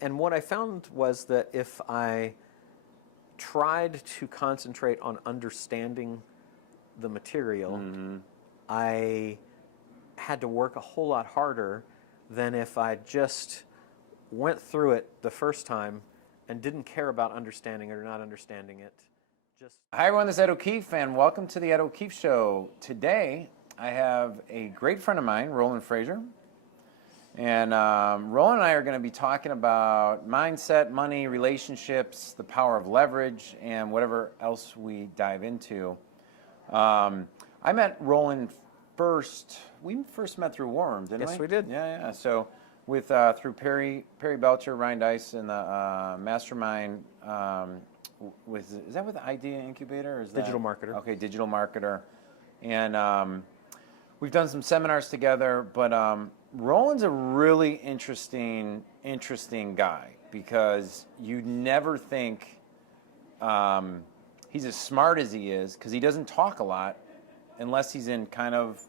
And what I found was that if I tried to concentrate on understanding the material, I had to work a whole lot harder than if I just went through it the first time and didn't care about understanding it or not understanding it. Hi everyone, this is Ed O'Keefe and welcome to the Ed O'Keefe Show. Today I have a great friend of mine, Roland Frazier. And Roland and I are going to be talking about mindset, money, relationships, the power of leverage, and whatever else we dive into. I met Roland first. We first met through War Room, didn't we? Yes, we did. Yeah. So with through Perry Belcher, Ryan Dice, and the mastermind. Is that with the Idea Incubator? Or is Digital Marketer. Okay, Digital Marketer, and we've done some seminars together, but. Roland's a really interesting guy because you never think he's as smart as he is because he doesn't talk a lot unless he's in kind of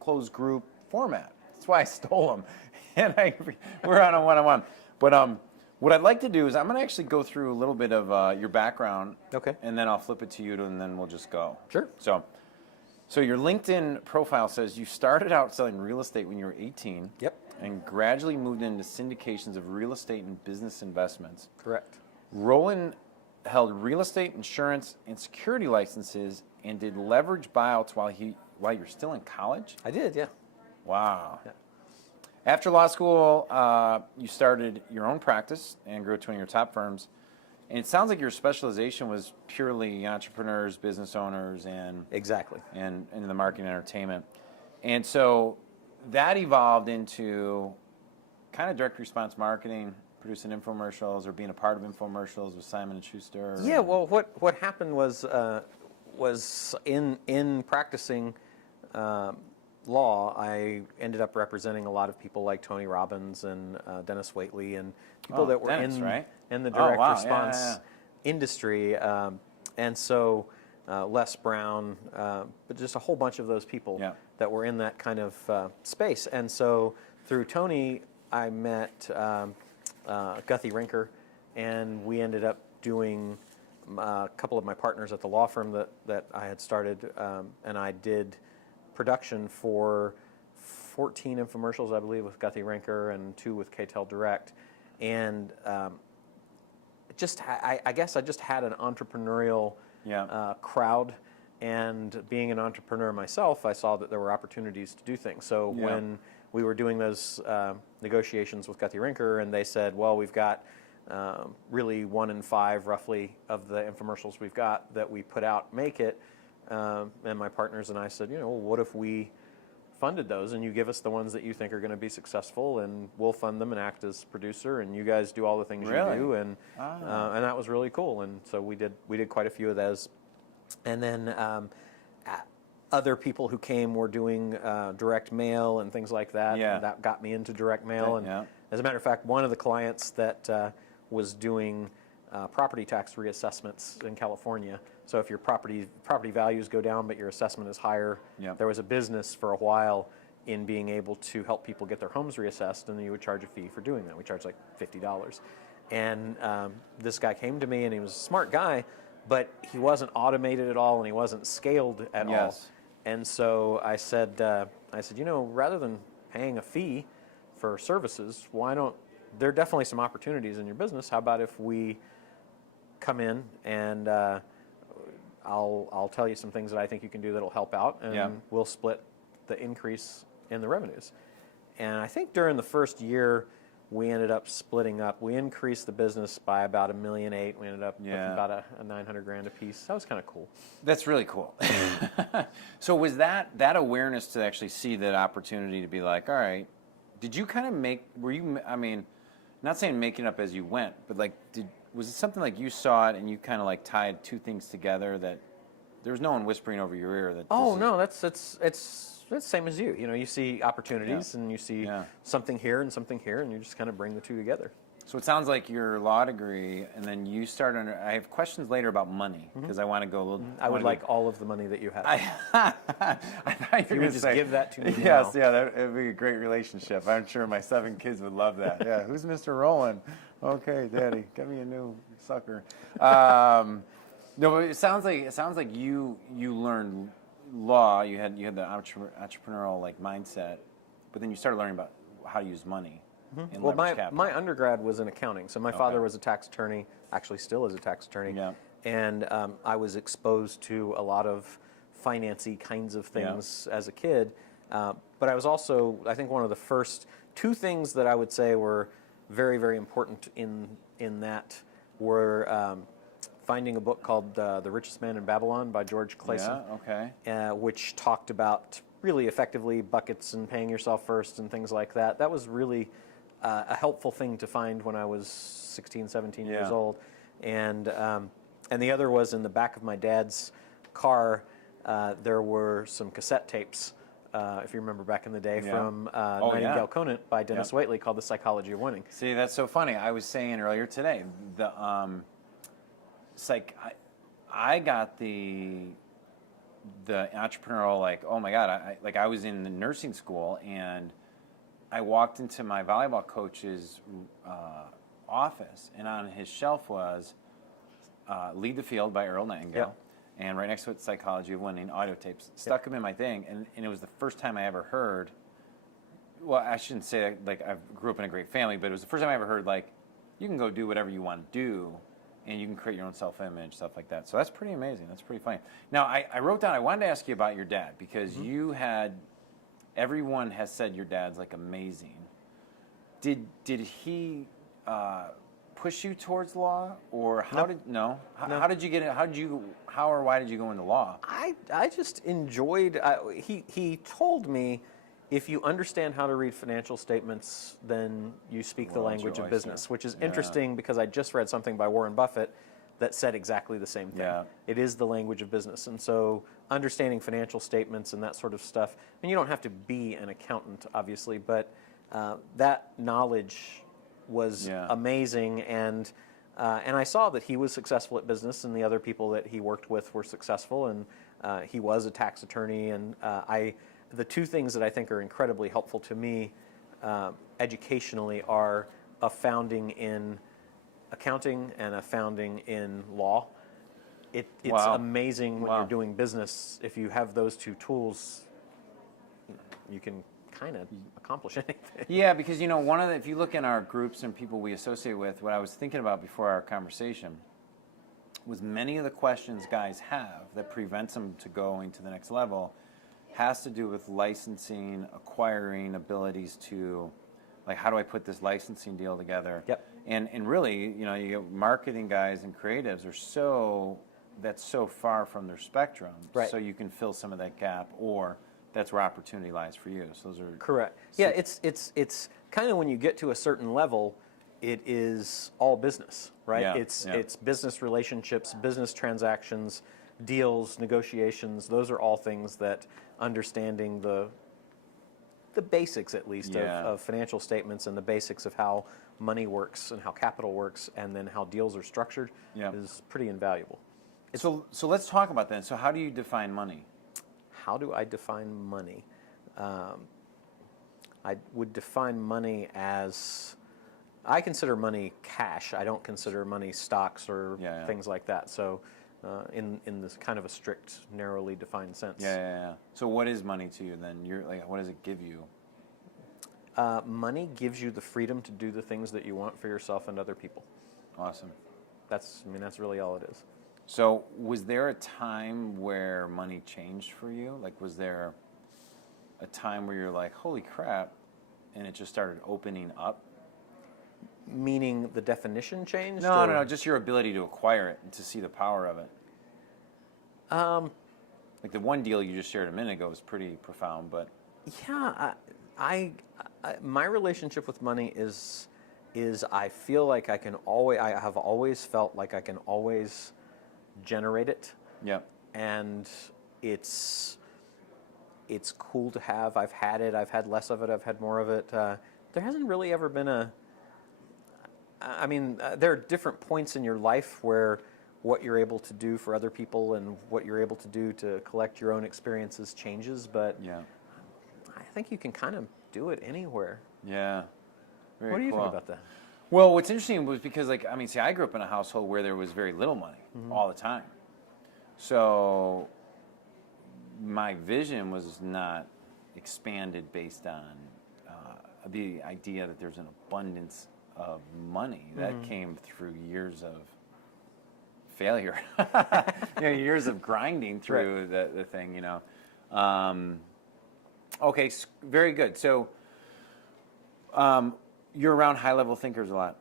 closed group format. That's why I stole him, and we're on a one-on-one. But what I'd like to do is I'm going to actually go through a little bit of your background, okay, and then I'll flip it to you, and then we'll just go. Sure. So your LinkedIn profile says you started out selling real estate when you were 18. Yep. And gradually moved into syndications of real estate and business investments. Correct. Roland held real estate, insurance, and security licenses and did leverage buyouts while you're still in college? I did, yeah. Wow. Yeah. After law school, you started your own practice and grew to one of your top firms. And it sounds like your specialization was purely entrepreneurs, business owners, and exactly, and in the marketing and entertainment. And so that evolved into kind of direct response marketing, producing infomercials or being a part of infomercials with Simon & Schuster. Yeah, well, what happened was in practicing law, I ended up representing a lot of people like Tony Robbins and Dennis Waitley and people that were Dennis, in right? in the direct response Yeah. industry, and so Les Brown, but just a whole bunch of those people that were in that kind of space. And so through Tony, I met Guthrie Rinker, and we ended up doing a couple of my partners at the law firm that I had started, and I did production for 14 infomercials, I believe, with Guthrie Rinker and 2 with KTEL Direct. And I guess I just had an entrepreneurial crowd, and being an entrepreneur myself, I saw that there were opportunities to do things. So when we were doing those negotiations with Guthrie Rinker, and they said, well, we've got really 1 in 5 roughly of the infomercials we've got that we put out make it, and my partners and I said, what if we funded those and you give us the ones that you think are going to be successful, and we'll fund them and act as producer, and you guys do all the things you do, and that was really cool. And so we did quite a few of those, and then other people who came were doing direct mail and things like that. Yeah. And that got me into direct mail. And as a matter of fact, one of the clients that was doing property tax reassessments in California. So if your property values go down but your assessment is higher, there was a business for a while in being able to help people get their homes reassessed, and you would charge a fee for doing that. We charged like $50. And this guy came to me, and he was a smart guy, but he wasn't automated at all, and he wasn't scaled at all. And so I said, rather than paying a fee for services, why don't, there are definitely some opportunities in your business. How about if we come in and I'll tell you some things that I think you can do that'll help out, and we'll split the increase in the revenues. And I think during the first year, we ended up splitting up. We increased the business by about $1.8 million. We ended up with about a $900,000 a piece. That was kind of cool. That's really cool. So was that awareness to actually see that opportunity to be like, all right, did you kind of not saying making up as you went, but like, was it something like you saw it and you kind of like tied 2 things together that there was no one whispering over your ear that? Oh no, it's the same as you. You see opportunities and you see something here, and you just kind of bring the 2 together. So it sounds like your law degree, and then you start under. I have questions later about money because I want to go a little. I would like all of the money that you have. I thought you were would just give that to me. Yes, that would be a great relationship. I'm sure my 7 kids would love that. Yeah, who's Mr. Roland? Okay, Daddy, get me a new sucker. No, but it sounds like you learned law. You had the entrepreneurial like mindset, but then you started learning about how to use money and Well, leverage capital. my undergrad was in accounting. So my father was a tax attorney, actually still is a tax attorney. Yeah. And I was exposed to a lot of financy kinds of things as a kid. But I was also, I think, one of the first two things that I would say were very, very important in that were finding a book called The Richest Man in Babylon by George Clason. Yeah, okay. Which talked about really effectively buckets and paying yourself first and things like that. That was really a helpful thing to find when I was 16, 17 years old. And the other was in the back of my dad's car, there were some cassette tapes, if you remember back in the day, from Nightingale Conant by Dennis Waitley called The Psychology of Winning. See, that's so funny. I was saying earlier today, I got the entrepreneurial, like, oh my God, I was in the nursing school and I walked into my volleyball coach's office, and on his shelf was Lead the Field by Earl Nightingale, and right next to it, Psychology of Winning, audio tapes. Stuck them in my thing, and it was the first time I ever heard, well, I shouldn't say like I grew up in a great family, but it was the first time I ever heard, like, you can go do whatever you want to do, and you can create your own self-image, stuff like that. So that's pretty amazing. That's pretty funny. Now, I wrote down, I wanted to ask you about your dad, because you had, everyone has said your dad's like amazing. Did he push you towards law, or how did how did you get it? How or why did you go into law? I just enjoyed. He told me, if you understand how to read financial statements, then you speak the language of business, which is interesting because I just read something by Warren Buffett that said exactly the same thing. Yeah. It is the language of business, and so understanding financial statements and that sort of stuff. And you don't have to be an accountant, obviously, but that knowledge was amazing, and I saw that he was successful at business, and the other people that he worked with were successful, and he was a tax attorney, and the two things that I think are incredibly helpful to me educationally are a founding in accounting and a founding in law. It's amazing when you're doing business. If you have those two tools, you can kind of accomplish anything. Yeah, because if you look in our groups and people we associate with, what I was thinking about before our conversation was many of the questions guys have that prevents them to going to the next level has to do with licensing, acquiring abilities to, like, how do I put this licensing deal together? Yep. And really, you get marketing guys and creatives that's so far from their spectrum. Right. So you can fill some of that gap, or that's where opportunity lies for you. So those are correct. Yeah, it's kind of when you get to a certain level, it is all business, right? Yeah, It's business relationships, business transactions, deals, negotiations. Those are all things that understanding the basics, at least, of financial statements and the basics of how money works and how capital works and then how deals are structured is pretty invaluable. So let's talk about that. So how do you define money? How do I define money? I would define money as, I consider money cash. I don't consider money stocks or things like that. So in this kind of a strict, narrowly defined sense. Yeah. So what is money to you then? What does it give you? Money gives you the freedom to do the things that you want for yourself and other people. Awesome. That's really all it is. So was there a time where money changed for you? Like, was there a time where you're like, holy crap, and it just started opening up? Meaning the definition changed? No, just your ability to acquire it and to see the power of it. Like the one deal you just shared a minute ago was pretty profound, but... Yeah, my relationship with money is I feel like I have always felt like I can always generate it. Yeah. And it's cool to have. I've had it. I've had less of it. I've had more of it. There hasn't really ever been there are different points in your life where what you're able to do for other people and what you're able to do to collect your own experiences changes, but I think you can kind of do it anywhere. Yeah. Very what do you cool. think about that? Well, what's interesting was because, like, I mean, see, I grew up in a household where there was very little money all the time. So my vision was not expanded based on the idea that there's an abundance of money. That came through years of failure, years of grinding through the thing, Okay, very good. So you're around high-level thinkers a lot.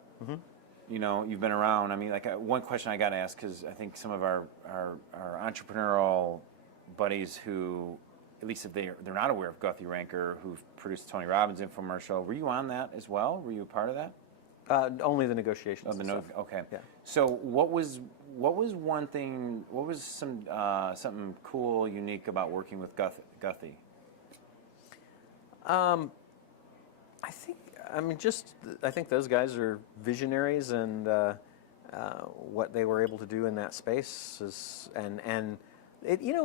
You've been around. I mean, like one question I got to ask, because I think some of our entrepreneurial buddies who, at least if they're not aware of Guthy-Renker, who've produced Tony Robbins infomercial, were you on that as well? Were you a part of that? Only the negotiations. Oh, okay. Yeah. So what was one thing? What was something cool, unique about working with Guthy? I think those guys are visionaries, and what they were able to do in that space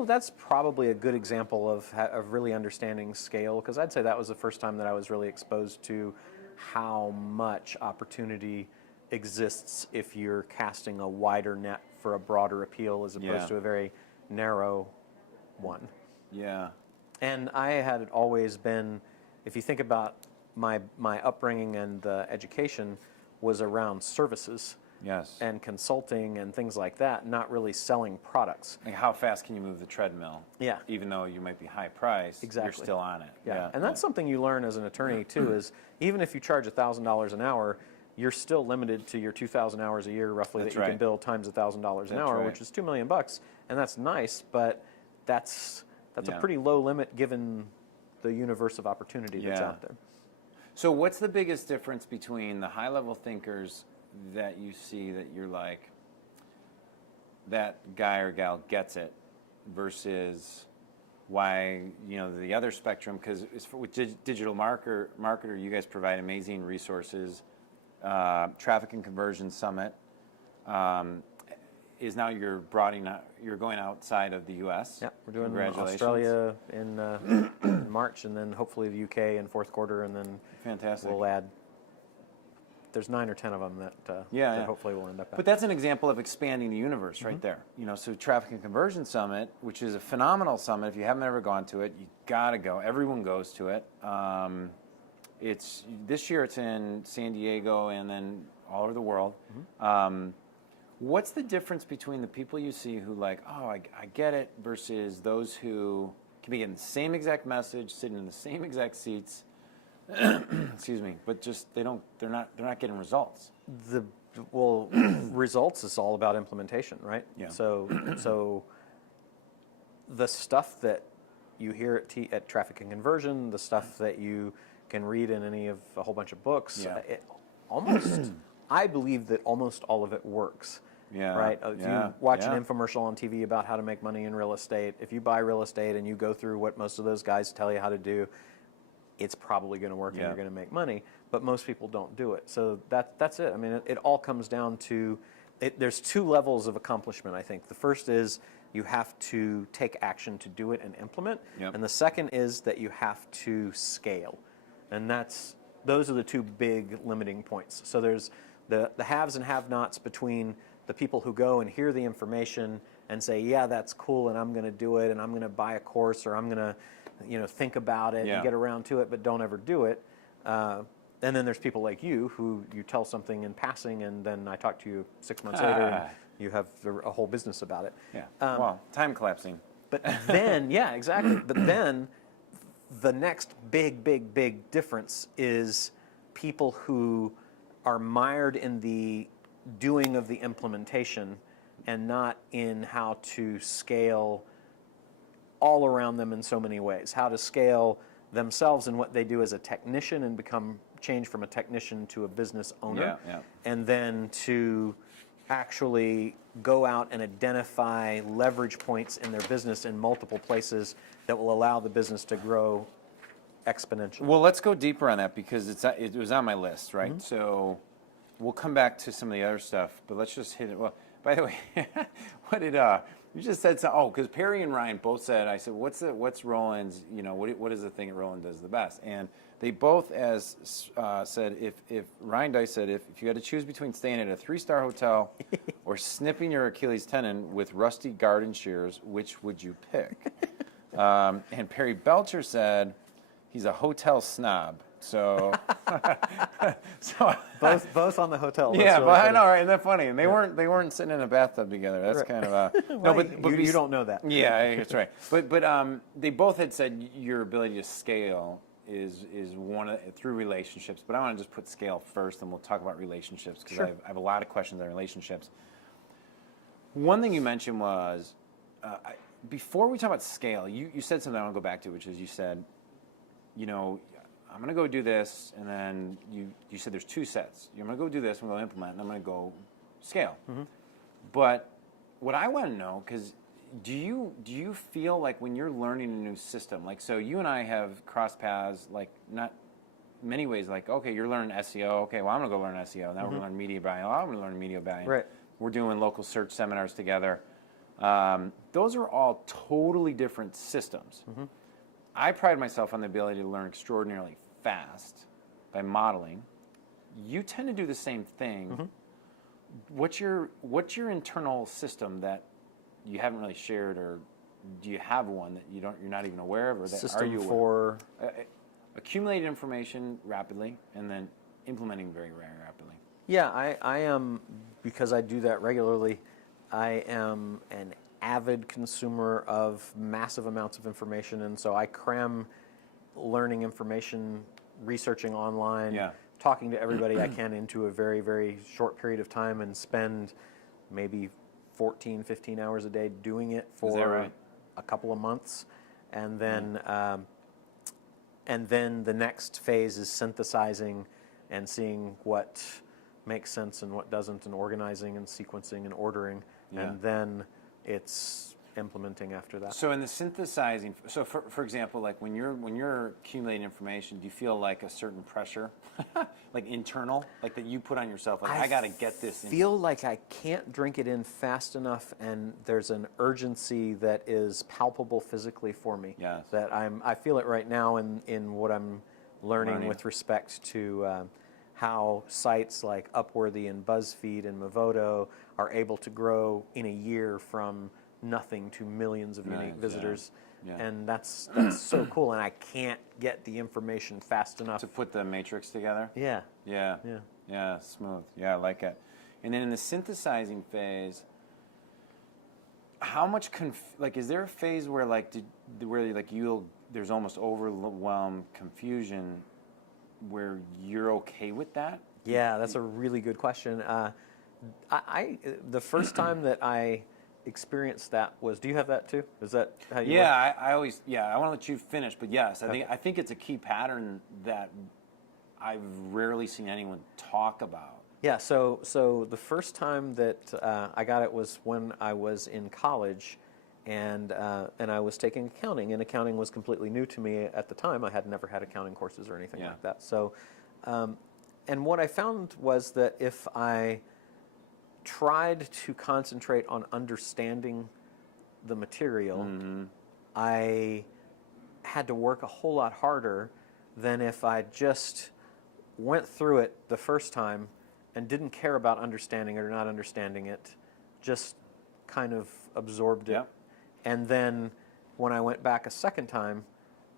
that's probably a good example of really understanding scale, because I'd say that was the first time that I was really exposed to how much opportunity exists if you're casting a wider net for a broader appeal as opposed to a very narrow one. Yeah. And I had always been, if you think about my upbringing and education, was around services. Yes. And consulting and things like that, not really selling products. Like how fast can you move the treadmill? Yeah. Even though you might be high priced, exactly. You're still on it. Yeah. And that's something you learn as an attorney too, is even if you charge $1,000 an hour, you're still limited to your 2,000 hours a year roughly that you can bill times $1,000 an hour, which is $2 million, and that's nice, but that's a pretty low limit given the universe of opportunity that's out there. So what's the biggest difference between the high-level thinkers that you see that you're like, that guy or gal gets it, versus why, the other spectrum? Because with Digital Marketer, you guys provide amazing resources. Traffic and Conversion Summit is now you're going outside of the U.S. Yeah, we're doing Australia in March, and then hopefully the UK in fourth quarter, and then fantastic. We'll add. There's 9 or 10 of them that hopefully we'll end up at. But that's an example of expanding the universe right there. So Traffic and Conversion Summit, which is a phenomenal summit. If you haven't ever gone to it, you gotta go. Everyone goes to it. It's this year. It's in San Diego and then all over the world. What's the difference between the people you see who like, oh, I get it, versus those who can be getting the same exact message, sitting in the same exact seats, excuse me, but just they're not getting results. Results is all about implementation, right? Yeah. So the stuff that you hear at Traffic and Conversion, the stuff that you can read in a whole bunch of books, I believe that almost all of it works. Yeah. Right? If you watch an infomercial on TV about how to make money in real estate, if you buy real estate and you go through what most of those guys tell you how to do, it's probably going to work and you're going to make money. But most people don't do it. So that's it. I mean, it all comes down to, there's 2 levels of accomplishment, I think. The first is you have to take action to do it and implement. And the second is that you have to scale. And those are the 2 big limiting points. So there's the haves and have-nots between the people who go and hear the information and say, yeah, that's cool, and I'm going to do it, and I'm going to buy a course, or I'm going to think about it and get around to it, but don't ever do it. And then there's people like you who you tell something in passing, and then I talk to you 6 months later, and you have a whole business about it. Well, time collapsing. But then, exactly. But then the next big difference is people who are mired in the doing of the implementation and not in how to scale all around them in so many ways. How to scale themselves and what they do as a technician and change from a technician to a business owner. And then to actually go out and identify leverage points in their business in multiple places that will allow the business to grow exponentially. Well, let's go deeper on that, because it was on my list, right? So we'll come back to some of the other stuff, but let's just hit it. Well, by the way, what did you just said? Because Perry and Ryan both said. I said, what's Roland's? What is the thing that Roland does the best? And They both, said, if Ryan Dice said, if you had to choose between staying at a 3-star hotel or snipping your Achilles tendon with rusty garden shears, which would you pick? And Perry Belcher said he's a hotel snob. So, both on the hotel. That's yeah, really but I funny. know, right? Isn't that funny? And they weren't sitting in a bathtub together. That's kind of a Well, you don't know that. Yeah, that's right. But they both had said your ability to scale is one through relationships. But I want to just put scale first, and we'll talk about relationships because Sure. I have a lot of questions on relationships. One thing you mentioned was before we talk about scale, you said something I want to go back to, which is you said, I'm going to go do this, and then you said there's 2 sets. I'm going to go do this, I'm going to implement, and I'm going to go scale. Mm-hmm. But what I want to know, because do you feel like when you're learning a new system, like so you and I have crossed paths, like not many ways, like, okay, you're learning SEO, okay, well, I'm going to go learn SEO. Now we're going to learn media buying. I'm going to learn media buying. Right. We're doing local search seminars together. Those are all totally different systems. Mm-hmm. I pride myself on the ability to learn extraordinarily fast by modeling. You tend to do the same thing. Mm-hmm. What's your internal system that you haven't really shared, or do you have one that you're not even aware of, or that system are you for accumulating information rapidly and then implementing very rapidly? Yeah, I am, because I do that regularly. I am an avid consumer of massive amounts of information, and so I cram learning information, researching online, talking to everybody I can into a very, very short period of time, and spend maybe 14, 15 hours a day doing it for a couple of months. And then the next phase is synthesizing and seeing what makes sense and what doesn't, and organizing and sequencing and ordering. And then it's implementing after that. So in the synthesizing, so for example, like when you're accumulating information, do you feel like a certain pressure, like internal, like that you put on yourself, like I got to get this? I feel like I can't drink it in fast enough, and there's an urgency that is palpable physically for me. Yes. That I feel it right now in what I'm learning with respect to how sites like Upworthy and BuzzFeed and Movoto are able to grow in a year from nothing to millions of unique visitors. Yeah. And that's so cool, and I can't get the information fast enough to put the matrix together. Yeah, smooth. Yeah, I like it. And then in the synthesizing phase, how much is there a phase where there's almost overwhelmed confusion where you're okay with that? Yeah, that's a really good question. The first time that I experienced that was, do you have that too? Is that how you work? I always, I want to let you finish, but yes, I think it's a key pattern that I've rarely seen anyone talk about. Yeah, so the first time that I got it was when I was in college, and I was taking accounting, and accounting was completely new to me at the time. I had never had accounting courses or anything like that. So, and what I found was that if I tried to concentrate on understanding the material, I had to work a whole lot harder than if I just went through it the first time and didn't care about understanding it or not understanding it, just kind of absorbed it. And then when I went back a second time,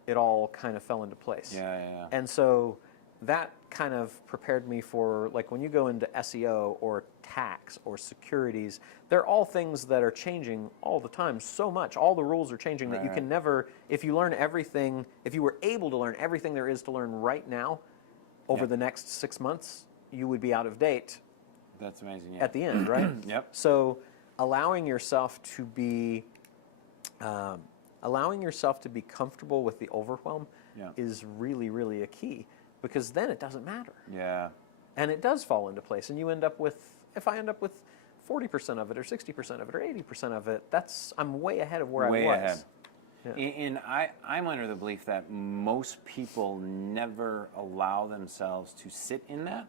it all kind of fell into place. And so that kind of prepared me for, like, when you go into SEO or tax or securities, they're all things that are changing all the time so much. All the rules are changing that you can never, if you learn everything, if you were able to learn everything there is to learn right now over the next 6 months, you would be out of date. That's amazing. At the end, right? So allowing yourself to be comfortable with the overwhelm is really, really a key, because then it doesn't matter. And it does fall into place, and you end up with, if I end up with 40% of it or 60% of it or 80% of it, I'm way ahead of where I was. Way ahead. And I'm under the belief that most people never allow themselves to sit in that,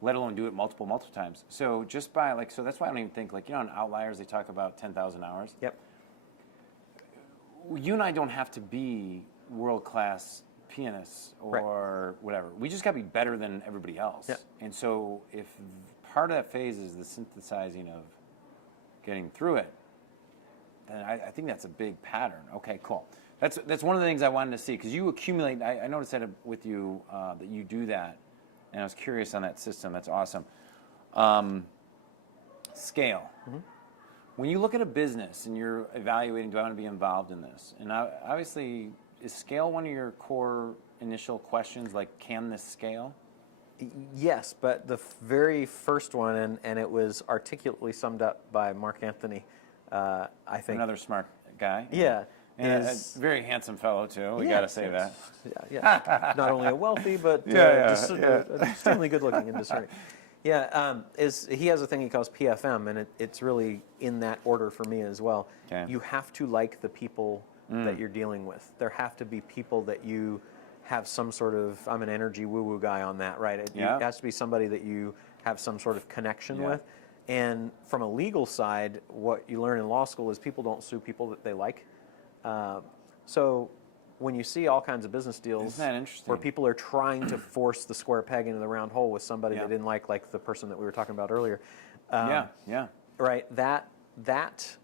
let alone do it multiple times. So just by so that's why I don't even think, on Outliers, they talk about 10,000 hours. Yep. You and I don't have to be world-class pianists or whatever. We just got to be better than everybody else. Yeah. And so if part of that phase is the synthesizing of getting through it, then I think that's a big pattern. Okay, cool. That's one of the things I wanted to see, because you accumulate. I noticed that with you that you do that, and I was curious on that system. That's awesome. Scale. Mm-hmm. When you look at a business and you're evaluating, do I want to be involved in this? And obviously, is scale one of your core initial questions? Like, can this scale? Yes, but the very first one, and it was articulately summed up by Mark Anthony, I think. Another smart guy. Yeah. And a very handsome fellow, too. We got to say that. Yeah. Not only a wealthy, but extremely good-looking and discerning. Yeah, he has a thing he calls PFM, and it's really in that order for me as well. Okay. You have to like the people that you're dealing with. There have to be people that you have some sort of, I'm an energy woo-woo guy on that, right? It has to be somebody that you have some sort of connection with. And from a legal side, what you learn in law school is people don't sue people that they like. So when you see all kinds of business deals where people are trying to force the square peg into the round hole with somebody they didn't like the person that we were talking about earlier. Right, that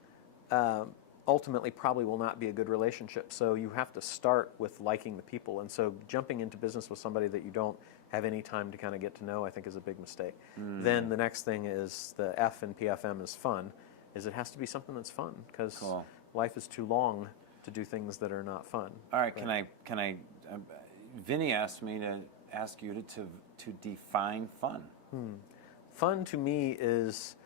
ultimately probably will not be a good relationship. So you have to start with liking the people. And so jumping into business with somebody that you don't have any time to kind of get to know, I think, is a big mistake. Then the next thing is the F in PFM is fun, is it has to be something that's fun, because life is too long to do things that are not fun. All right, can I Vinny asked me to ask you to define fun. Fun to me is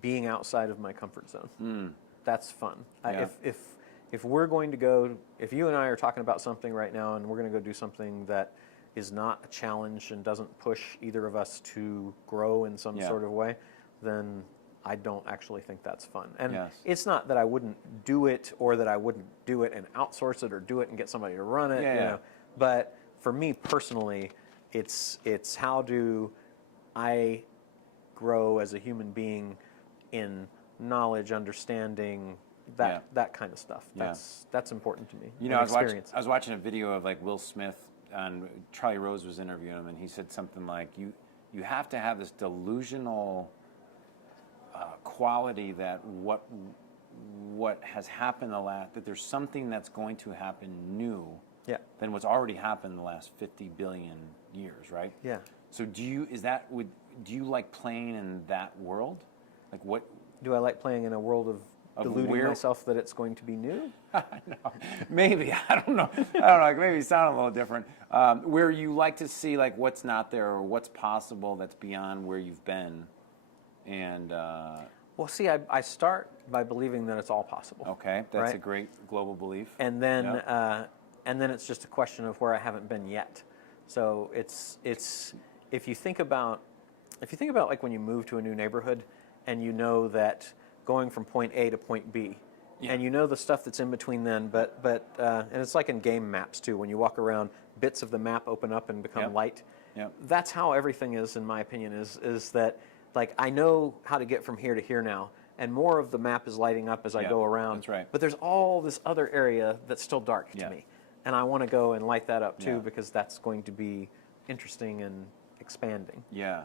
being outside of my comfort zone. That's fun. If we're going to go, if you and I are talking about something right now and we're going to go do something that is not a challenge and doesn't push either of us to grow in some sort of way, then I don't actually think that's fun. And it's not that I wouldn't do it, or that I wouldn't do it and outsource it, or do it and get somebody to run it. You know? But for me personally, it's how do I grow as a human being in knowledge, understanding, that kind of stuff. That's important to me. You know, I was watching a video of like Will Smith, and Charlie Rose was interviewing him, and he said something like, you have to have this delusional quality that what has happened that there's something that's going to happen new than what's already happened in the last 50 billion years, right? Yeah. So do you like playing in that world? Like, what do I like playing in a world of deluding myself that it's going to be new? No, maybe. I don't know. Like, maybe it sound a little different. Where you like to see like what's not there, or what's possible that's beyond where you've been. And well, see, I start by believing that it's all possible. Okay, that's a great global belief. And then it's just a question of where I haven't been yet. So it's if you think about like when you move to a new neighborhood, and you know that going from point A to point B, and you know the stuff that's in between then, but and it's like in game maps too. When you walk around, bits of the map open up and become light. That's how everything is, in my opinion. Is that, like, I know how to get from here to here now, and more of the map is lighting up as I go around. That's right. But there's all this other area that's still dark to me, and I want to go and light that up too, because that's going to be interesting and expanding. Yeah.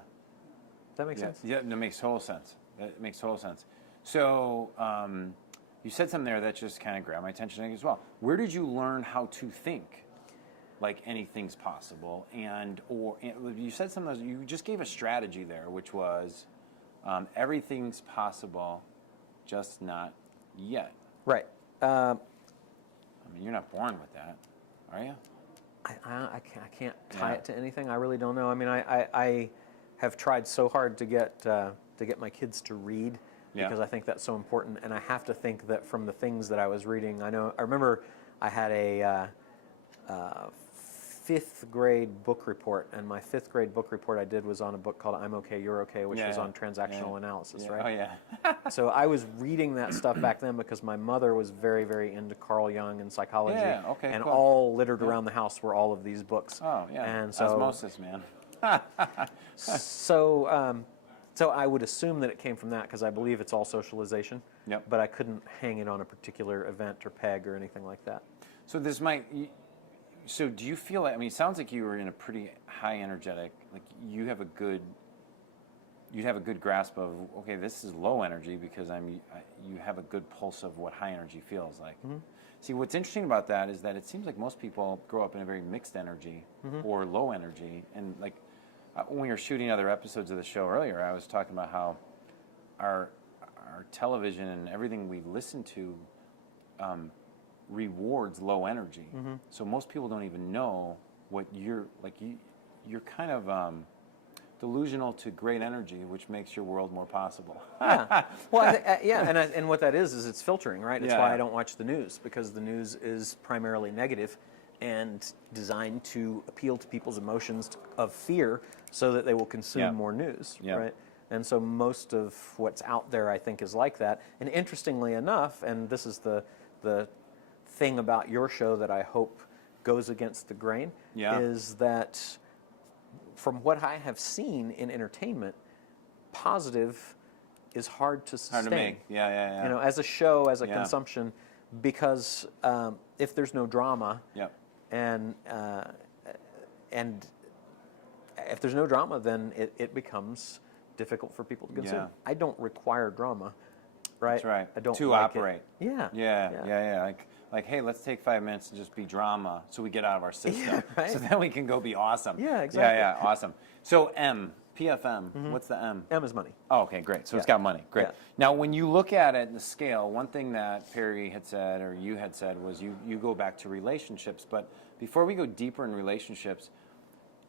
Does that make sense? Yeah, that makes total sense. That makes total sense. So you said something there that just kind of grabbed my attention as well. Where did you learn how to think like anything's possible? And you said something, you just gave a strategy there, which was everything's possible, just not yet. Right. I mean, you're not born with that, are you? I can't tie it to anything. I really don't know. I mean, I have tried so hard to get my kids to read, because I think that's so important. And I have to think that from the things that I was reading, I remember I had a 5th grade book report, and my 5th grade book report I did was on a book called I'm Okay, You're Okay, which was on transactional analysis, right? Oh, yeah. So I was reading that stuff back then because my mother was very, very into Carl Jung and psychology, and all littered around the house were all of these books. Oh, yeah. And so, osmosis, man. So I would assume that it came from that, because I believe it's all socialization. Yep. But I couldn't hang it on a particular event or peg or anything like that. So this might, So do you feel like, I mean, it sounds like you were in a pretty high energetic, like you'd have a good grasp of, okay, this is low energy because you have a good pulse of what high energy feels like. Mm-hmm. See, what's interesting about that is that it seems like most people grow up in a very mixed energy or low energy. And like when we were shooting other episodes of the show earlier, I was talking about how our television and everything we listen to rewards low energy. Mm-hmm. So most people don't even know what you're kind of delusional to great energy, which makes your world more possible. Yeah. Well, and what that is it's filtering, right? It's Yeah. why I don't watch the news, because the news is primarily negative and designed to appeal to people's emotions of fear so that they will consume more news, right? And so most of what's out there, I think, is like that. And interestingly enough, and this is the thing about your show that I hope goes against the grain, is that from what I have seen in entertainment, positive is hard to sustain. Hard to make, yeah. You know, as a show, as a consumption, because if there's no drama, and if there's no drama, then it becomes difficult for people to consume. Yeah. I don't require drama, right? That's right. I don't to like operate. It. Yeah. Like, hey, let's take 5 minutes and just be drama so we get out of our system. Yeah, right. So then we can go be awesome. Yeah, exactly. Yeah, awesome. So PFM, what's the M? M is money. Oh, okay, great. So it's got money. Great. Yeah. Now, when you look at it in the scale, one thing that Perry had said, or you had said, was you go back to relationships. But before we go deeper in relationships,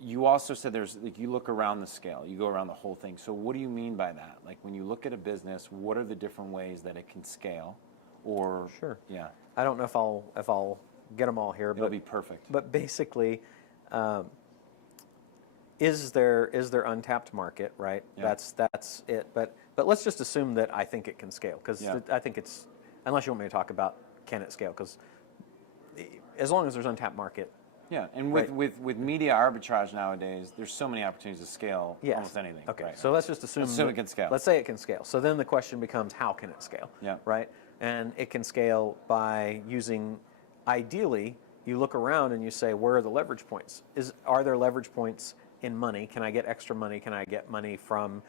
you also said you look around the scale, you go around the whole thing. So what do you mean by that? Like when you look at a business, what are the different ways that it can scale? Or sure. Yeah. I don't know if I'll get them all here, It'll be perfect. But basically, is there untapped market, right? Yeah. That's it. But let's just assume that I think it can scale, because I think it's, unless you want me to talk about can it scale, because as long as there's untapped market. Yeah, and with media arbitrage nowadays, there's so many opportunities to scale almost anything. Okay, right? so let's just assume it can scale. Let's say it can scale. So then the question becomes, how can it scale? Yeah. Right? And it can scale by using, ideally, you look around and you say, where are the leverage points? Are there leverage points in money? Can I get extra money? Can I get money from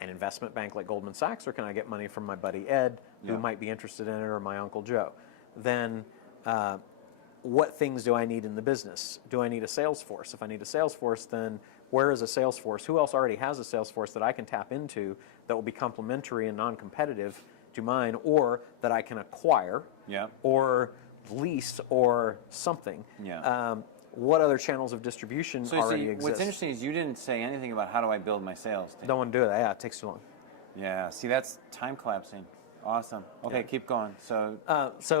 an investment bank like Goldman Sachs, or can I get money from my buddy Ed, who might be interested in it, or my Uncle Joe? Then what things do I need in the business? Do I need a sales force? If I need a sales force, then where is a sales force? Who else already has a sales force that I can tap into that will be complementary and non-competitive to mine, or that I can acquire, or lease, or something? What other channels of distribution already exist? What's interesting is you didn't say anything about how do I build my sales team. Don't want to do that. Yeah, it takes too long. Yeah, see, that's time collapsing. Awesome. Okay, keep going. So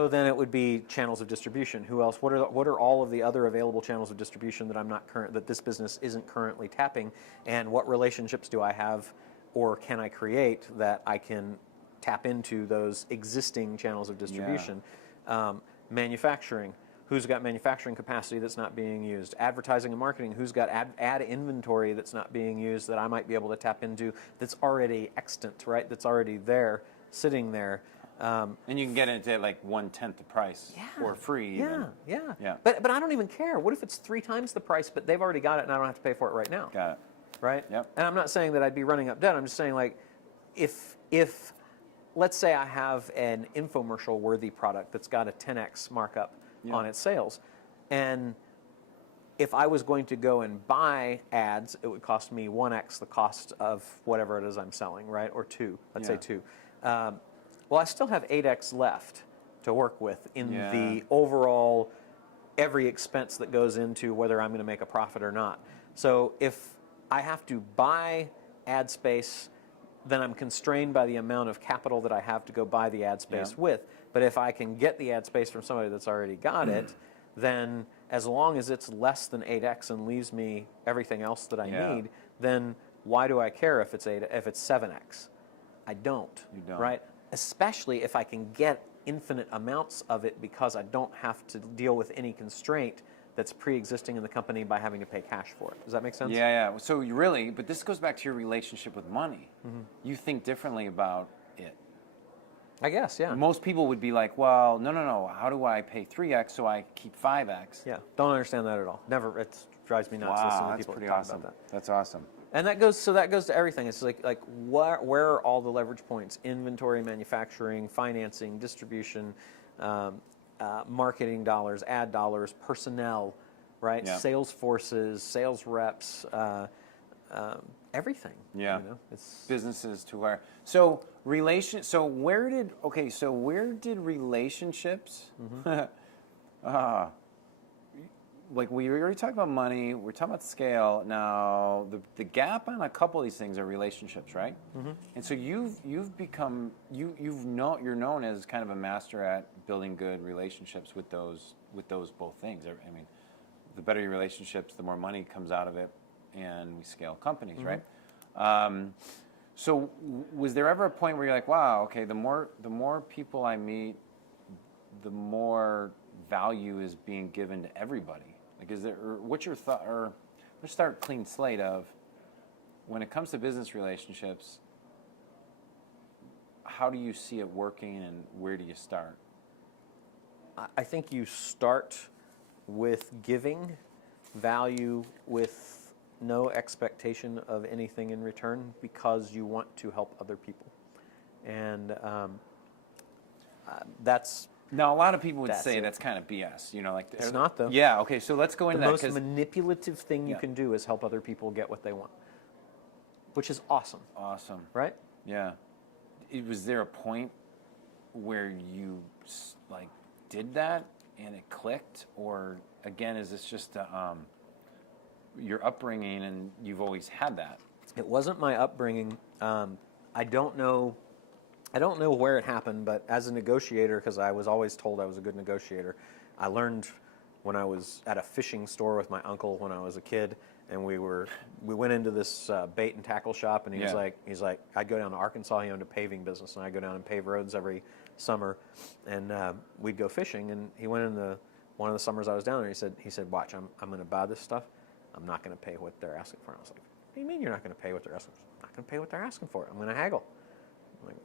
then it would be channels of distribution. Who else? What are all of the other available channels of distribution that this business isn't currently tapping? And what relationships do I have, or can I create, that I can tap into those existing channels of distribution? Manufacturing. Who's got manufacturing capacity that's not being used? Advertising and marketing. Who's got ad inventory that's not being used that I might be able to tap into, that's already extant, right? That's already there, sitting there. And you can get it at like 1/10 the price for free. Yeah. But I don't even care. What if it's 3 times the price, but they've already got it and I don't have to pay for it right now? Got it. Right? Yep. And I'm not saying that I'd be running up debt. I'm just saying, like, if let's say I have an infomercial worthy product that's got a 10x markup on its sales, and if I was going to go and buy ads, it would cost me 1x the cost of whatever it is I'm selling, right? Or 2, let's say 2. Well, I still have 8x left to work with in the overall every expense that goes into whether I'm going to make a profit or not. So if I have to buy ad space, then I'm constrained by the amount of capital that I have to go buy the ad space with. But if I can get the ad space from somebody that's already got it, then as long as it's less than 8x and leaves me everything else that I need, then why do I care if it's 7x? I don't. You don't. Right? Especially if I can get infinite amounts of it, because I don't have to deal with any constraint that's pre-existing in the company by having to pay cash for it. Does that make sense? Yeah. So you really, but this goes back to your relationship with money. You think differently about it. I guess, yeah. Most people would be like, well, no. How do I pay 3x so I keep 5x? Yeah, don't understand that at all. Never. It drives me nuts. Wow, listening to that's people pretty talk awesome. about that. That's awesome. And that goes to everything. It's like where are all the leverage points? Inventory, manufacturing, financing, distribution, marketing dollars, ad dollars, personnel, right? Yeah. Sales forces, sales reps, everything. Yeah. You know, it's Businesses to where. So where did relationships like we already talked about money, we're talking about scale. Now the gap on a couple of these things are relationships, right? Mm-hmm. And so you've become you're known as kind of a master at building good relationships with those both things. I mean, the better your relationships, the more money comes out of it, and we scale companies, mm-hmm. right? So was there ever a point where you're like, wow, okay, the more people I meet, the more value is being given to everybody? Like, what's your thought, or let's start clean slate of, when it comes to business relationships, how do you see it working and where do you start? I think you start with giving value with no expectation of anything in return because you want to help other people. And that's... Now, a lot of people would say that's kind of BS. You know, like it's not, though. Yeah. Okay. So let's go into the that. The most manipulative thing you can do is help other people get what they want, which is awesome. Awesome. Right? Yeah. Was there a point where you like did that and it clicked, or again, is this just your upbringing and you've always had that? It wasn't my upbringing. I don't know where it happened, but as a negotiator, because I was always told I was a good negotiator, I learned when I was at a fishing store with my uncle when I was a kid, and we went into this bait and tackle shop, and he's like, I'd go down to Arkansas. He owned a paving business, and I'd go down and pave roads every summer, and we'd go fishing. And he went in one of the summers I was down there. He said, watch, I'm going to buy this stuff. I'm not going to pay what they're asking for. And I was like, what do you mean you're not going to pay what they're asking for? I'm not going to pay what they're asking for. I'm going to haggle. I'm like,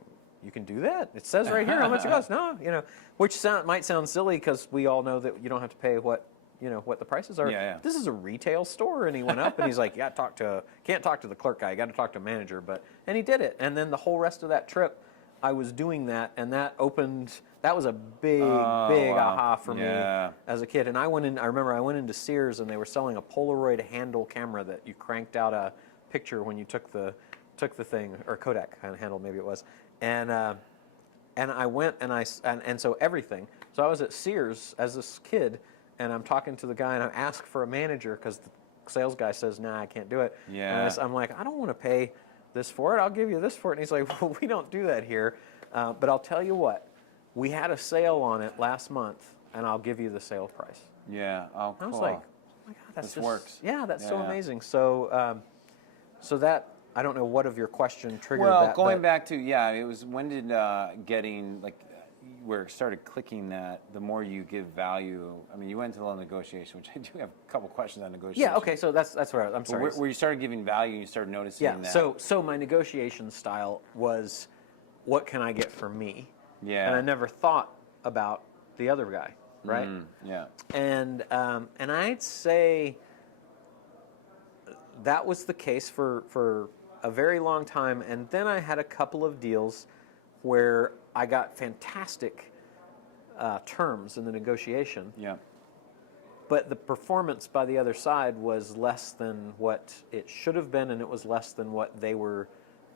you can do that? It says right here how much it costs. No, which might sound silly because we all know that you don't have to pay what the prices are. Yeah. This is a retail store, and he went up and he's like, can't talk to the clerk guy. You got to talk to a manager. And he did it. And then the whole rest of that trip, I was doing that, and that was a big aha for me as a kid. And I remember I went into Sears, and they were selling a Polaroid handle camera that you cranked out a picture when you took the thing, or Kodak kind of handle maybe it was. And I went and so everything. So I was at Sears as this kid, and I'm talking to the guy, and I ask for a manager because the sales guy says, nah, I can't do it. Yeah. And I'm like, I don't want to pay this for it. I'll give you this for it. And he's like, well, we don't do that here. But I'll tell you what, we had a sale on it last month, and I'll give you the sale price. Yeah. Oh, cool. I was like, oh my God, this works. Yeah, that's so amazing. So, so that, I don't know what of your question triggered that. Well, going back to, it was, when did getting, like, where it started clicking that the more you give value, I mean, you went into the negotiation, which I do have a couple questions on negotiation. Yeah, okay, so that's where I'm sorry. Where you started giving value, you started noticing that. So my negotiation style was, what can I get for me? Yeah. And I never thought about the other guy, right? Yeah. And I'd say that was the case for a very long time, and then I had a couple of deals where I got fantastic terms in the negotiation. Yeah. But the performance by the other side was less than what it should have been, and it was less than what they were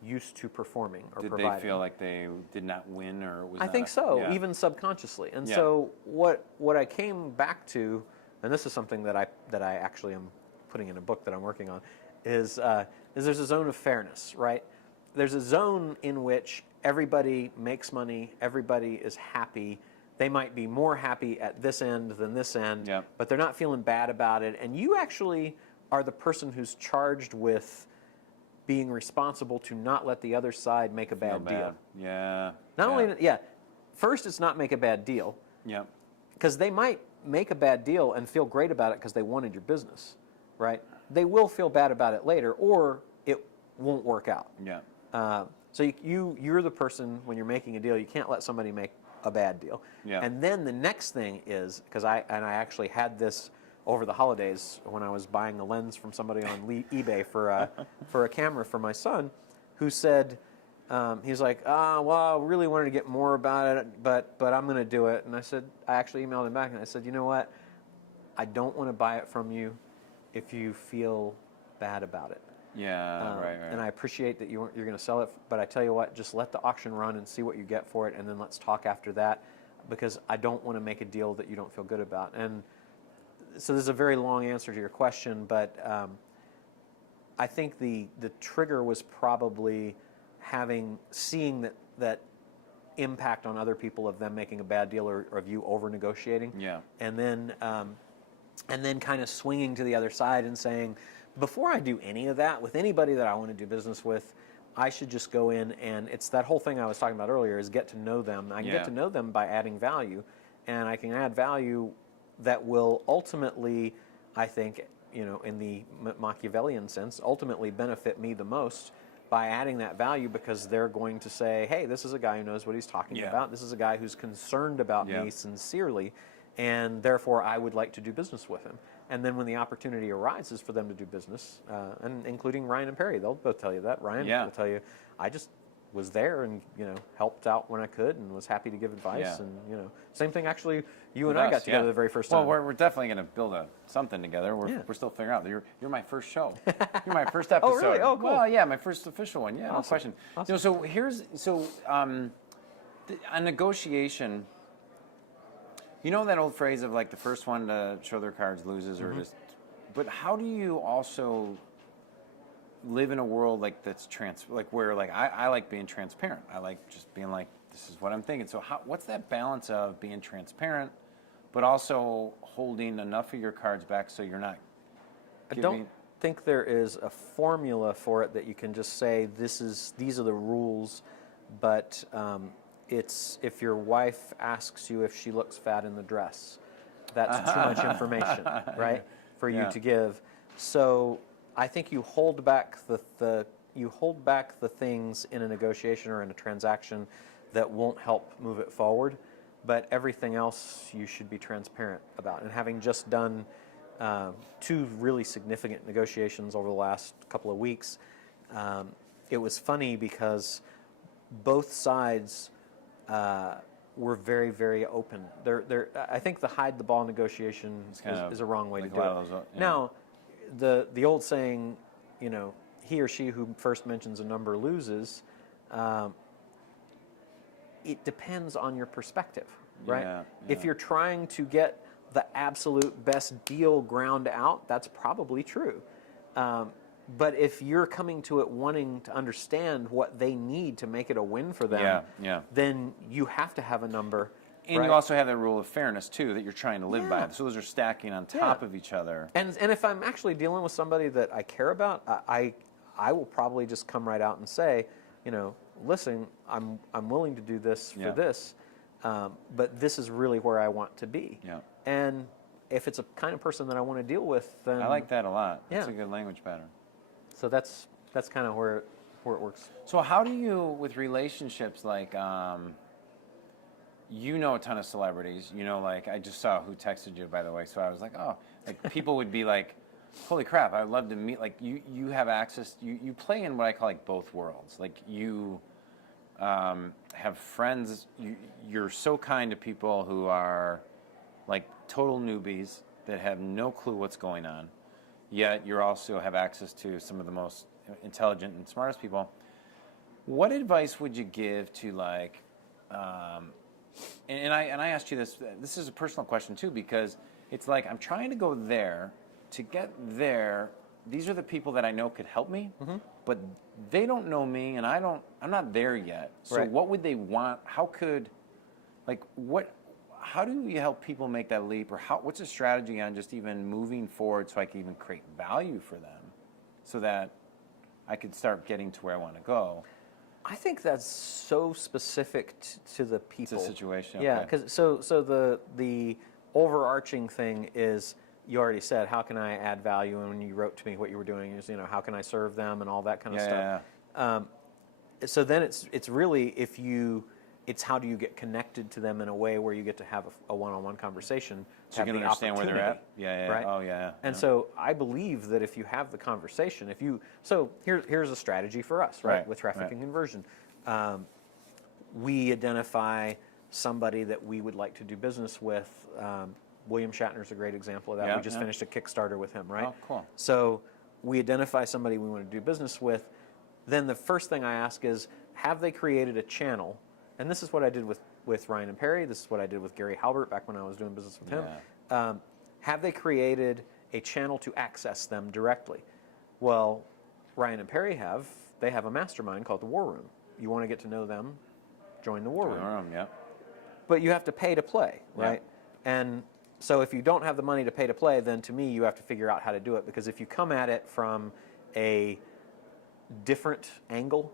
used to performing or providing. Did they feel like they did not win, or was I think so, even subconsciously. And so what I came back to, and this is something that I actually am putting in a book that I'm working on, is there's a zone of fairness, right? There's a zone in which everybody makes money, everybody is happy. They might be more happy at this end than this end, but they're not feeling bad about it. And you actually are the person who's charged with being responsible to not let the other side make a bad deal. Yeah. Not only, first it's not make a bad deal. Yeah. Because they might make a bad deal and feel great about it because they wanted your business, right? They will feel bad about it later, or it won't work out. Yeah. So you're the person, when you're making a deal, you can't let somebody make a bad deal. Yeah. And then the next thing is, because I actually had this over the holidays when I was buying a lens from somebody on eBay for a camera for my son, who said, he's like, well, I really wanted to get more about it, but I'm going to do it. And I actually emailed him back and I said, you know what? I don't want to buy it from you if you feel bad about it. Yeah, right. And I appreciate that you're going to sell it, but I tell you what, just let the auction run and see what you get for it, and then let's talk after that, because I don't want to make a deal that you don't feel good about. And so this is a very long answer to your question, but I think the trigger was probably seeing that impact on other people of them making a bad deal or of you over negotiating. Yeah. And then kind of swinging to the other side and saying, before I do any of that with anybody that I want to do business with, I should just go in, and it's that whole thing I was talking about earlier, is get to know them. I can get to know them by adding value, and I can add value that will ultimately, I think, in the Machiavellian sense, ultimately benefit me the most by adding that value, because they're going to say, hey, this is a guy who knows what he's talking about. This is a guy who's concerned about me sincerely, and therefore I would like to do business with him. And then when the opportunity arises for them to do business, and including Ryan and Perry, they'll both tell you that. Ryan will tell you, I just was there and helped out when I could and was happy to give advice. And same thing. Actually, you and I got together the very first time. Well, we're definitely going to build something together. We're still figuring out. You're my first show. You're my first episode. Oh, really? Oh, cool. Well, yeah, my first official one. Yeah, awesome. No question. Awesome. A negotiation. You know that old phrase of like the first one to show their cards loses, or just. But how do you also live in a world like that's where I like being transparent. I like just being like, this is what I'm thinking. So what's that balance of being transparent, but also holding enough of your cards back so you're not giving... I don't think there is a formula for it that you can just say these are the rules, but it's if your wife asks you if she looks fat in the dress, that's too much information, right, for you to give. So I think you hold back the things in a negotiation or in a transaction that won't help move it forward, but everything else you should be transparent about. And having just done 2 really significant negotiations over the last couple of weeks, it was funny because both sides were very, very open. I think the hide the ball negotiation is a wrong way to do it. Now, the old saying, he or she who first mentions a number loses, it depends on your perspective, right? Yeah. If you're trying to get the absolute best deal ground out, that's probably true. But if you're coming to it wanting to understand what they need to make it a win for them, then you have to have a number. And you also have that rule of fairness, too, that you're trying to live by. So those are stacking on top of each other. And if I'm actually dealing with somebody that I care about, I will probably just come right out and say, listen, I'm willing to do this for this, but this is really where I want to be. Yeah. And if it's a kind of person that I want to deal with, then... I like that a lot. That's a good language pattern. So that's kind of where it works. So how do you, with relationships, like... a ton of celebrities. I just saw who texted you, by the way. So I was like, oh, people would be like, holy crap, I'd love to meet. You have access. You play in what I call both worlds. You have friends. You're so kind to people who are total newbies that have no clue what's going on. Yet you also have access to some of the most intelligent and smartest people. What advice would you give to and I asked you this. This is a personal question too, because it's I'm trying to go there. To get there, these are the people that I know could help me, but they don't know me, and I'm not there yet. So what would they want? How do you help people make that leap, or what's a strategy on just even moving forward so I can even create value for them, so that I could start getting to where I want to go? I think that's so specific to the people. It's a situation. Yeah, because so the overarching thing is, you already said, how can I add value? And when you wrote to me what you were doing is, how can I serve them and all that kind of stuff. so then it's really it's how do you get connected to them in a way where you get to have a one-on-one conversation. So you can understand where they're at. Yeah, yeah. Right? Oh, yeah. And so I believe that if you have the conversation, so here's a strategy for us, right? With traffic and conversion. We identify somebody that we would like to do business with. William Shatner's a great example of that. We just finished a Kickstarter with him, right? Oh, cool. So we identify somebody we want to do business with. Then the first thing I ask is, have they created a channel? And this is what I did with Ryan and Perry. This is what I did with Gary Halbert back when I was doing business with him. Have they created a channel to access them directly? Well, Ryan and Perry they have a mastermind called the War Room. You want to get to know them, join the War Room. Yeah. But you have to pay to play, right? Yeah. And so if you don't have the money to pay to play, then to me you have to figure out how to do it, because if you come at it from a different angle,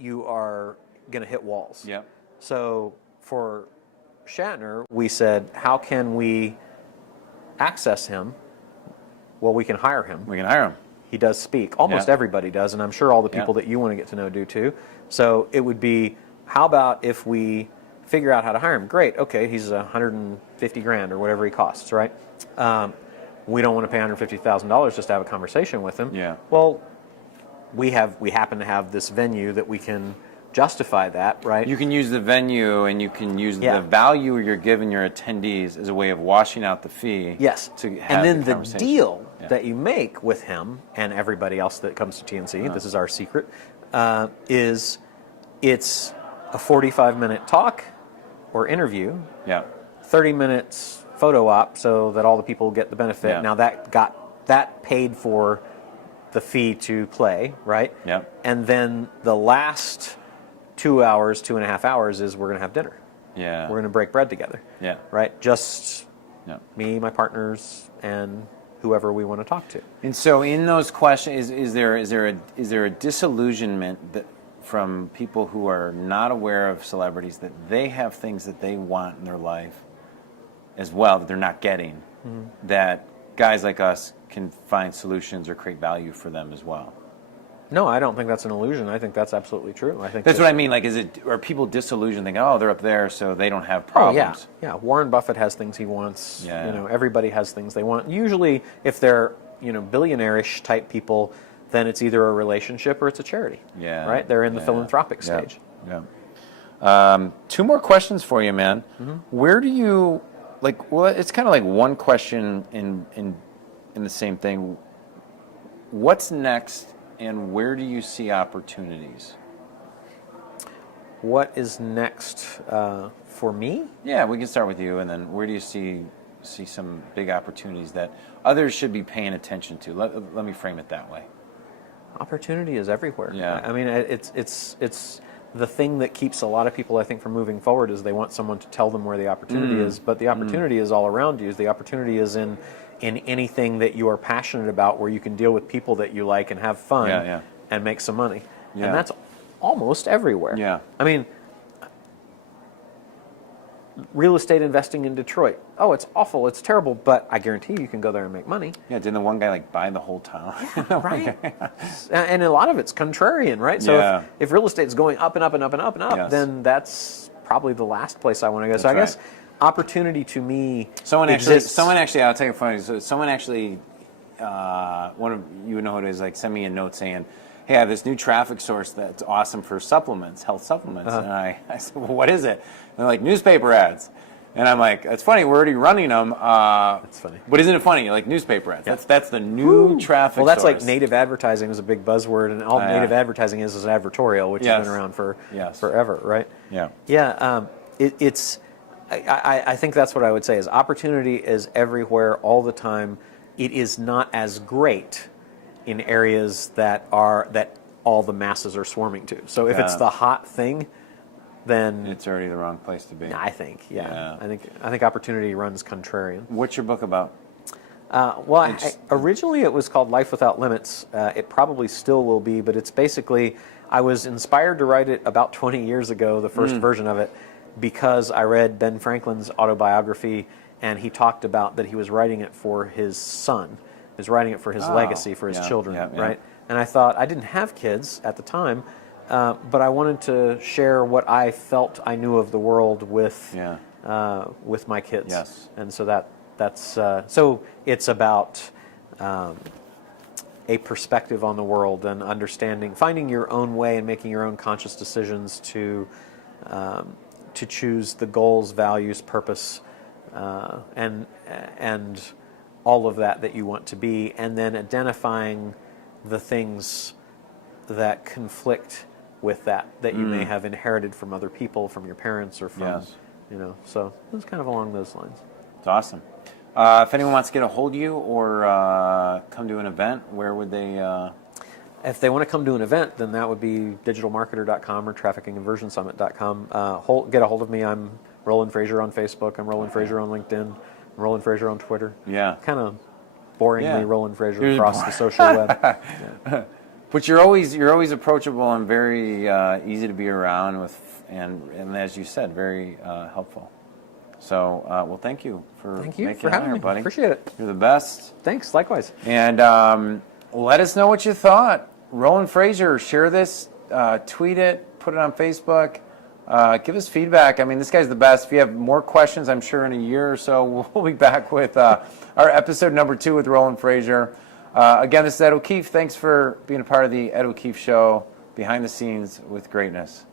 you are going to hit walls. Yep. So for Shatner, we said, how can we access him? Well, we can hire him. We can hire him. He does speak. Almost everybody does, and I'm sure all the people that you want to get to know do too. So it would be, how about if we figure out how to hire him? Great. Okay, he's $150,000 or whatever he costs, right? We don't want to pay $150,000 just to have a conversation with him. Yeah. Well, we happen to have this venue that we can justify that, right? You can use the venue, and you can use the value you're giving your attendees as a way of washing out the fee. Yes. To have and then the deal that you make with him and everybody else that comes to TNC, this is our secret, is it's a 45-minute talk or interview, 30 minutes photo op so that all the people get the benefit. Yeah. Now that paid for the fee to play, right? Yeah. And then the last 2 hours, 2.5 hours is we're going to have dinner. Yeah. We're going to break bread together. Yeah. Right? Just me, my partners, and whoever we want to talk to. And so, in those questions, is there a disillusionment that from people who are not aware of celebrities, that they have things that they want in their life as well that they're not getting, that guys like us can find solutions or create value for them as well? No, I don't think that's an illusion. I think that's absolutely true. I think that's what I mean. Like, are people disillusioned, thinking, oh, they're up there, so they don't have problems? Oh, yeah. Warren Buffett has things he wants. Yeah. You know, everybody has things they want. Usually, if they're billionaire-ish type people, then it's either a relationship or it's a charity. Yeah. Right? They're in the philanthropic stage. Yeah. 2 more questions for you, man. Where do you well, it's kind of like one question in the same thing. What's next? And where do you see opportunities? What is next for me? Yeah, we can start with you, and then where do you see some big opportunities that others should be paying attention to? Let me frame it that way. Opportunity is everywhere. Yeah. I mean, it's the thing that keeps a lot of people, I think, from moving forward is they want someone to tell them where the opportunity is, but the opportunity is all around you. The opportunity is in anything that you are passionate about, where you can deal with people that you like and have fun and make some money. Yeah. And that's almost everywhere. Yeah. I mean, real estate investing in Detroit. Oh, it's awful, it's terrible, but I guarantee you can go there and make money. Yeah, didn't the one guy buy the whole town? Yeah, right. And a lot of it's contrarian, right? So if real estate is going up and up and up and up and up, then that's probably the last place I want to go. So I guess opportunity to me someone exists. actually, I'll take it funny. So someone actually, one of you know who it is, send me a note saying, hey, I have this new traffic source that's awesome for supplements, health supplements. And I said, well, what is it? And they're like, newspaper ads. And I'm like, it's funny, we're already running them. That's funny. But isn't it funny? Like newspaper ads. Yeah. That's the new traffic source. Well, that's like native advertising is a big buzzword, and all native advertising is advertorial, which has been around for forever, right? Yeah. Yeah. I think that's what I would say is opportunity is everywhere all the time. It is not as great in areas that all the masses are swarming to. So if it's the hot thing, then it's already the wrong place to be. I think, I think opportunity runs contrarian. What's your book about? Originally it was called Life Without Limits. It probably still will be, but it's basically, I was inspired to write it about 20 years ago, the first version of it, because I read Ben Franklin's autobiography, and he talked about that he was writing it for his son. He was writing it for his legacy, for his children, right? And I thought, I didn't have kids at the time, but I wanted to share what I felt I knew of the world with my kids. Yes. And so that's so it's about a perspective on the world and understanding, finding your own way and making your own conscious decisions to choose the goals, values, purpose, and all of that you want to be, and then identifying the things that conflict with that you may have inherited from other people, from your parents, or from so it's kind of along those lines. It's awesome. If anyone wants to get a hold of you or come to an event, where would they? If they want to come to an event, then that would be digitalmarketer.com or traffickingconversionsummit.com. Get a hold of me. I'm Roland Frazier on Facebook. I'm Roland Frazier on LinkedIn. I'm Roland Frazier on Twitter. Yeah. Kind of boringly Roland Frazier across the social web. Yeah. But you're always approachable and very easy to be around with, and as you said, very helpful. So, well, thank you for making for having it, me, buddy. Appreciate it. You're the best. Thanks. Likewise. And let us know what you thought. Roland Frazier, share this, tweet it, put it on Facebook. Give us feedback. I mean, this guy's the best. If you have more questions, I'm sure in a year or so we'll be back with our episode number 2 with Roland Frazier. Again, this is Ed O'Keefe. Thanks for being a part of the Ed O'Keefe Show, behind the scenes with greatness.